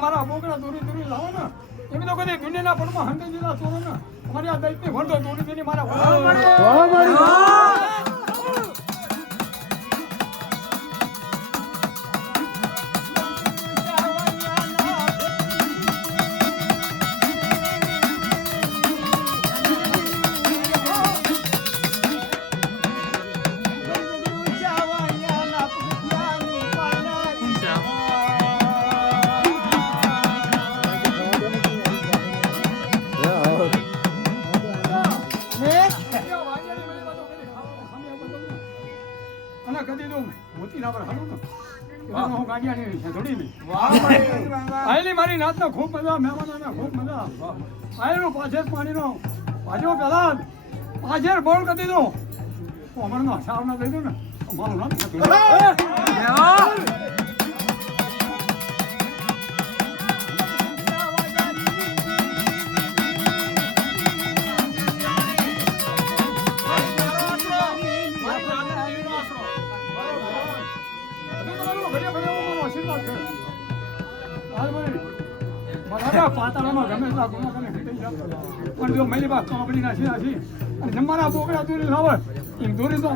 મારા બોકડા દૂરી દૂરી લાવો ને એમ તો કદી દુનિયાના પણમાં હંડે જેલા ચોરો ને અમારી આ દૈત્ય ભણતો દૂરી દૂરી મારા મારી નાત ખૂબ મજા મહેમાનો ખૂબ મજા આયેલું પાછળ પાણીનો પાછો પેલા પાછળ બોલ કરી દીધો અમારનો હિસાબ ના દઈ દો ને મારું નામ પાતાળામાં ગમે એટલા ગુનો કરે પણ જો મારી પાસે ચોકડી નાખી અને જમવાના બોકડા દૂરી લાવે એમ દૂરી તો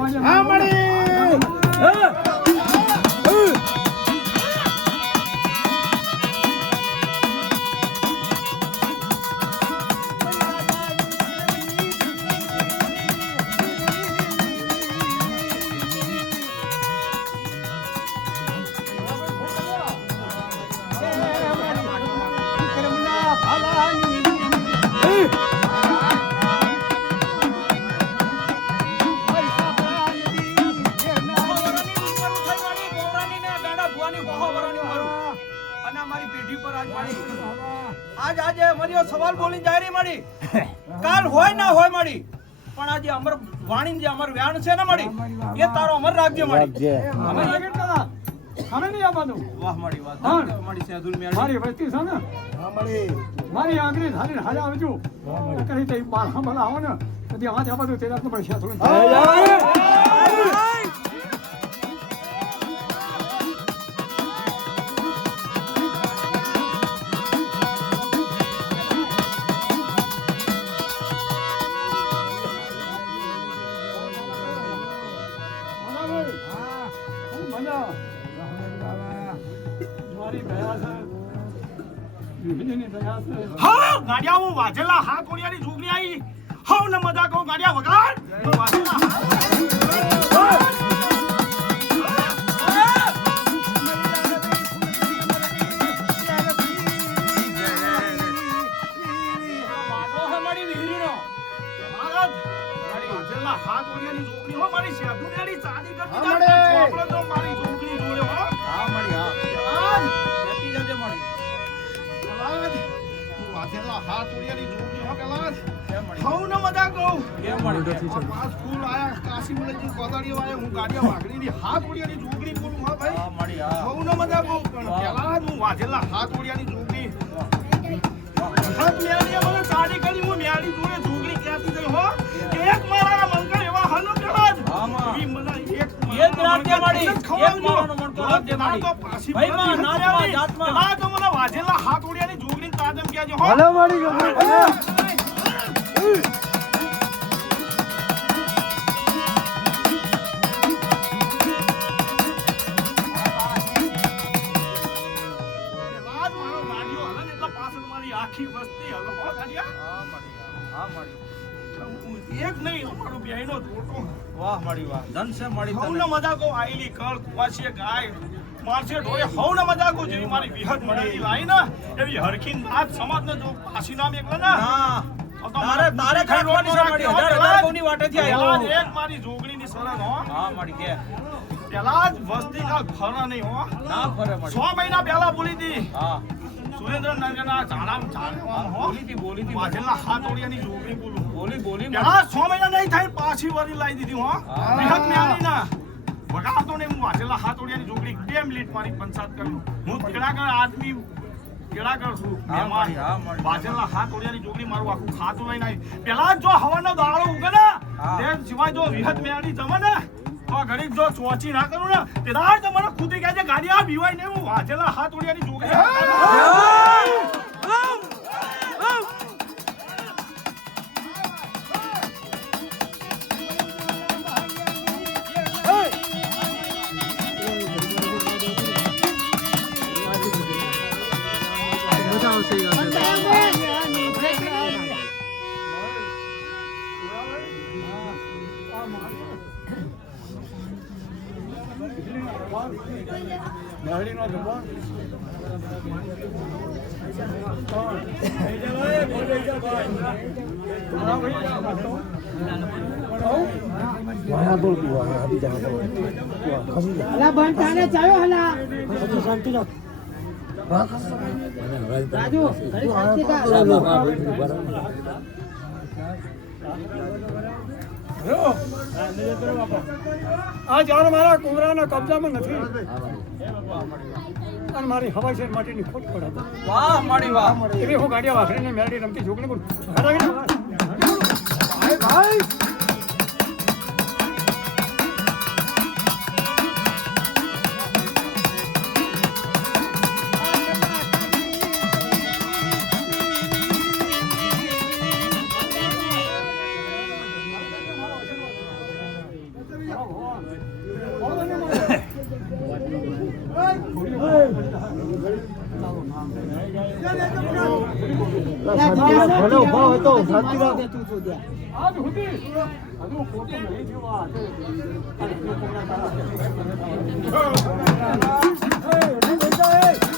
સવાલ બોલી જાય રે માડી કાલ હોય ના હોય માડી પણ આજે અમર વાણી જે અમર વ્યાણ છે ને માડી એ તારો અમર રાખજે માડી અમે આગળ કરા અમે નહીં આવવાનું વાહ માડી વાહ માડી છે અધુર મેળ મારી વસ્તી છે ને હા માડી મારી આંગળી ધારીને હાજા આવજો કરી તે બાર હમલા આવો ને તો આ આ બધું તેરા તો પૈસા થોડું હા ગાડિયા હું વાજેલા હા કોડિયાની છોકરી આવી હાવ ને મજા કહું ગાડિયા વગાડ વાજેલા હા કોડિયાની છોકરી હો મારી શેફુડિયાની શાદી કરતી આપણે તો મારી છોકરી જોડે હો હા મળી હા બેટી જજે મળી વાથેલા હાથ ઉડિયાની છોકરી હો પેલા હઉ ન મજા કહું કેમ મળી પાસ સ્કૂલ આયા કાશી મલેજી કોદાડીઓ આયા હું ગાડિયા વાગડીની હાથ ઉડિયાની છોકરી બોલું હા ભાઈ હા મળી હા હઉ ન મજા કહું પણ પેલા હું વાથેલા હાથ ઉડિયાની છોકરી વિહત મેળીએ મને સાડી કરી હું મેળી જોડે ઝૂગડી કહેતી જઈ હો એક મારા મણકા એવા હન પેલા જ ઈ મને એક એ જ રાખજે માડી એક મારાનો મણકો રાખજે માડી ભાઈ માં નાચમાં જાતમાં આ તો મને વાજેલા હાથ ઓડિયાની ઝૂગડી તાજમ કહેજો હો હલો માડી પેલા જ મારો ગાડીઓ હલે ને એટલે પાછળ મારી આખી વસ્તી હલો હો ગાડિયા હા માડી એક નહીં અમારો બેયનો જોટો વાહ માડી વાહ ધન છે માડી હવને તને મજા કો આઈલી કળ કુવાસીએ ગાય મારશે ઢોરે હવને મજા કો જેવી મારી વિહત મળેલી લાઈ ને એવી હરખી નાથ સમાજને જો પાછી નામ એકલા ના ના તારે ખાટવાની છે માડી હજાર કોની વાટેથી પેલા આવ્યો જ એક મારી જોગણીની સરળ હો હા માડી કે પેલા જ વસ્તી કા ફરા નહીં હો ના ફરે માડી 6 મહિના પહેલા બોલી દી હા સુરેન્દ્રનગરના ઝાડામ ઝાડવામાં હો બોલી હતી વાજેલા હાથોડિયાની જોગણી બોલું બોલી પેલા 6 મહિના નહીં થાય પાછી વરી લાવી દીધી હો હા. વિહત મેળી ના વગાડતો ને હું વાજેલા હાથોડિયાની જોગણી 2 મિનિટ મારી પંચાયત કર્યું હું તેડાગર આદમી તેડાગર છું હા, મહેમાન. હા, મારી. વાજેલા હાથોડિયાની જોગણી મારું આખું ખાતું લઈને આવી પેલા જ જો હવાનો દાડો ઉગે ને હા. તે સિવાય જો વિહત મેળી જમે ને તો ઘડીક જો ચોચી ના કરું ને તેદાર તો મને ખુદી કહે છે ગાડી આ બીવાય ને હું વાજેલા હાથોડિયાની જોગણી વાયા બોલ તું આબી જા ખસી જા અલા બંધ થાને ચાયો હલા ખસી શાંતિ રાખ રાજુ ઘડી શાંતિ કા આ જાણ મારા કુમરાના કબજામાં નથી અને મારી હવાઈ શેર માટેની ખોટ પડે વાહ માડી વાહ એવી હું ગાડિયા વાખરીને મેળવી રમતી છોકરી બોલ ભાઈ ભાઈ ભલે ઉભો હોય તો શાંતિ રાખ તું જો દે આજ સુધી હજુ ખોટું નહીં થયું આ અને